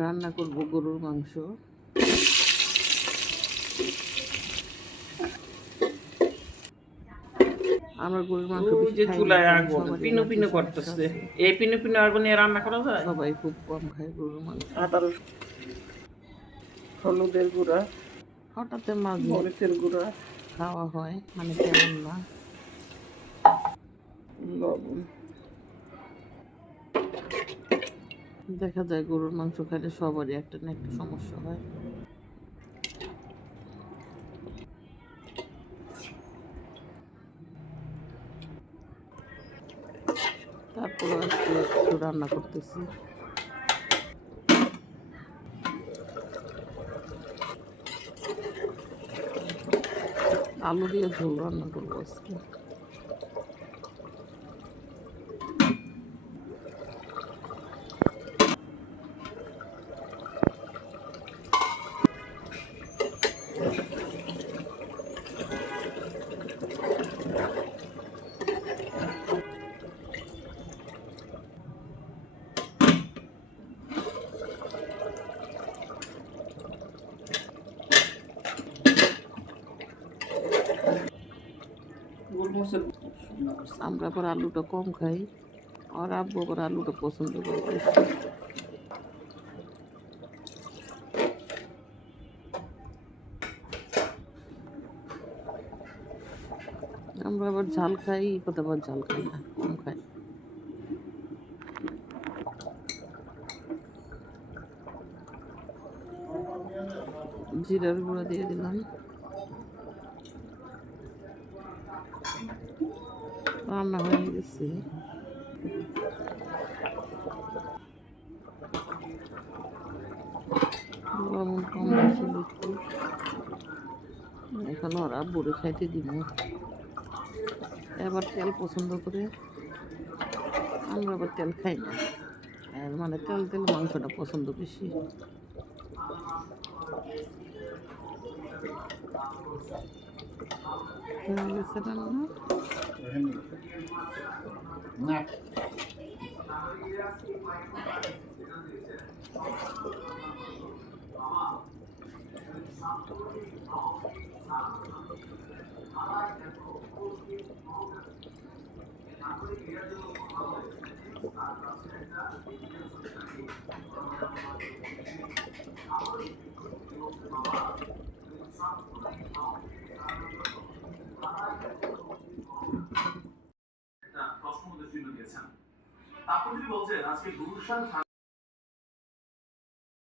রান্না করব গরুর মাংস। আমার গরুর মাংস বেশি খাই না, চুলায় আগুন সবার পিনু এলার্জি পিনু সমস্যা করতেছে। আছে। এই পিনু পিনু আগুন নিয়ে রান্না করা যায়? সবাই খুব কম খায় গরুর মাংস। আদা রসুন, হলুদের গুঁড়া, হঠাৎ মাঝে মরিচের গুঁড়া, খাওয়া হয়, মানে তেমন না। লবণ। দেখা যায় গরুর মাংস খাইলে সবারই একটা না একটা সমস্যা হয়। তারপরে আজকে একটু রান্না করতেছি। আলু দিয়ে ঝোল রান্না করবো আজকে। আমরা আবার আলুটা কম খাই, আর আব্বু আবার আলুটা পছন্দ করে বেশি। আমরা আবার ঝাল খাই, কত আবার ঝাল খাই না, কম খাই। জিরার গুঁড়া দিয়ে দিলাম। রান্না হয়ে গেছে। লবণ কম বেশি একটু, এখন ওর আব্বুরে খাইতে দিব। এবার তেল পছন্দ করে, আমরা আবার তেল খাই না, আর মানে তেল তেল মাংসটা পছন্দ বেশি। হয়ে গেছে রান্না। একটা প্রশ্ন চিহ্ন দিয়েছেন। তারপর তিনি বলছেন আজকে গুলশান